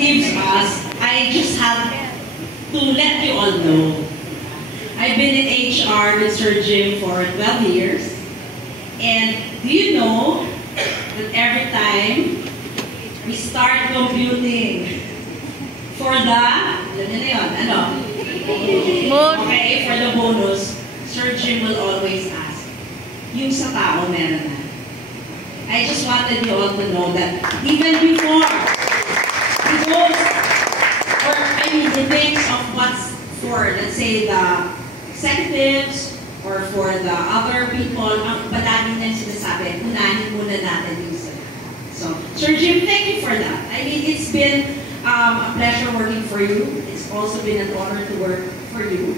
leaves us, I just have to let you all know. I've been in HR with Sir Jim for 12 years. And do you know that every time we start computing for the, alam niyo na yun, ano? Okay, for the bonus, Sir Jim will always ask, yung sa tao meron na. I just wanted you all to know that even before he goes, or I mean he thinks of what's for, let's say, the executives or for the other people, ang palagi na yung sinasabi, unahin muna natin yung sa. So, Sir Jim, thank you for that. I mean, it's been a pleasure working for you. It's also been an honor to work for you.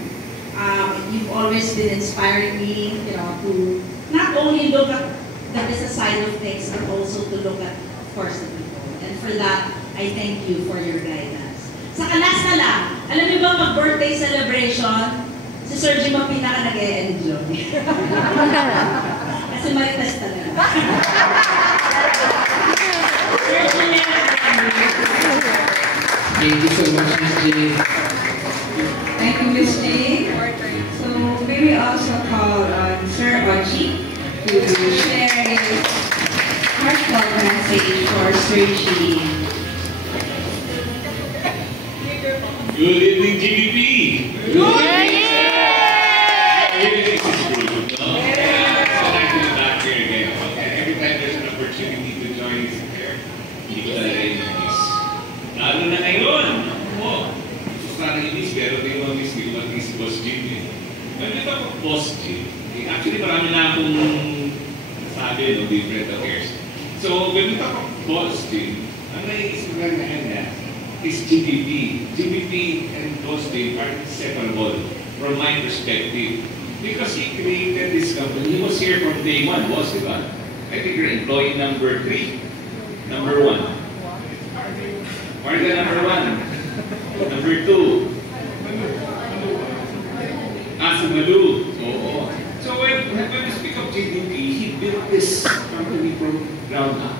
You've always been inspiring me, you know, to not only look at the business side of things, but also to look at, of course, the people. And for that, I thank you for your guidance. Sa kalas na lang, alam niyo ba mag-birthday celebration, si Sir Jim ang pinaka nag-e-enjoy. Kasi maritas talaga. Sir Jim, thank you so much, Ms. Jane. Thank you, Ms. Jane. So, may we also call on Sir Ochi to share his heartfelt message for Sir Jane. Good evening, GBP! Good evening, sir! This is good, no? So nice to be back here again. Okay? Every time there's an opportunity to join us here, hindi ko talaga i-miss. Lalo na ngayon! Oo. Gusto sana i-miss, pero di mo miss ko at least Boss Jim eh. When we talk of Boss Jim, actually marami na akong sabi no, different affairs. So when we talk of Boss Jim, ang naiisip lang na kanya is GBP. GBP and Boss Jim are inseparable from my perspective. Because he created this company, he was here from day one, boss, di ba? I think you're employee number 3, number 1. Marga number 1. Number 2. Malu. Oo. So when we speak of GDP, he built this company from ground up.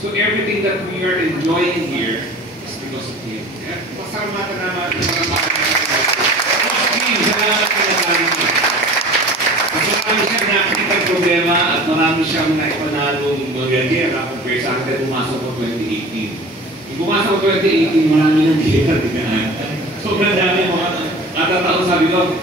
So everything that we are enjoying here is because of him. Pasama ka naman yung mga salamat ka na tayo. Mas marami siyang nakikita problema at marami siyang naipanalong magagera compare sa akin pumasok ko 2018. Yung pumasok ko 2018, marami ng gera din. Sobrang dami mga katataon sabi ko,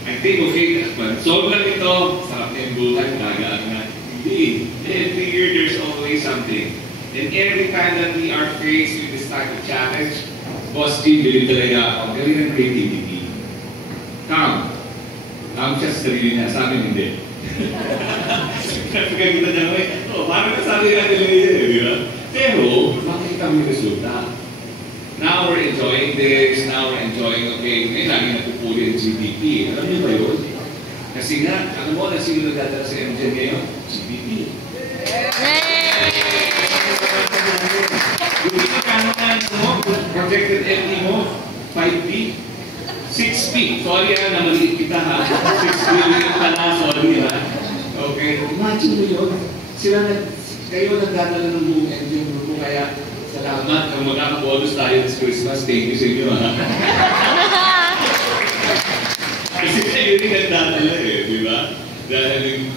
I think okay, solve lang ito, sarap na yung buhay, nagaan nga. Hindi. Every year there's always something. And every time that we are faced with this type of challenge, Boss Jim, bilhin talaga ako. Galing ng creativity. Calm. Calm siya sa sarili niya. Sa amin, hindi. Kapagkakita niya ko parang nasabi natin lang yun, di ba? Pero, makikita mo yung resulta. Now we're enjoying this, now we're enjoying, okay, ngayon lagi napupuli ang GDP. Alam niyo ba yun? Kasi nga, alam mo na sino nagdadala sa MJ ngayon? GDP. Yung pinakanan mo, projected MD mo, 5B, 6B. Sorry na maliit kita ha. 6 billion pala, sorry ha. Okay, imagine mo yun. Kayo nagdadala ng buong MJ grupo, kaya salamat kung magkakabonus tayo this Christmas. Thank you sa inyo ha. Kasi kayo rin nagdadala eh, di ba? Dahil yung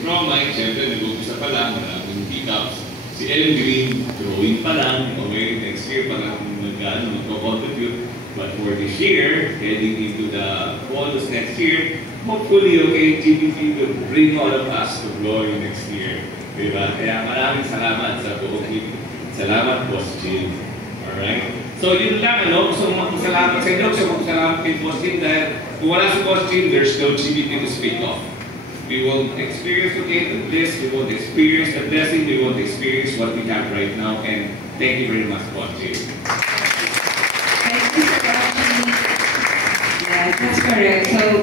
Promite, siyempre nag-umpisa pa lang, maraming pickups. Si Ellen Green, growing pa lang. Okay, next year parang magko-contribute. But for this year, heading into the bonus next year, hopefully, okay, GBP will bring all of us to glory next year. Di ba? Kaya maraming salamat sa buong team. Salamat, Boss Jim. Alright? So, yun lang, ano? Gusto mo magpasalamat sa inyo. Gusto mo magpasalamat kay Boss Jim dahil kung wala si Boss Jim, there's no GBP to speak of. We won't experience again the bliss. We won't experience the blessing. We won't experience what we have right now. And thank you very much, Boss Jim. Thank you for watching. Yes, that's correct. So,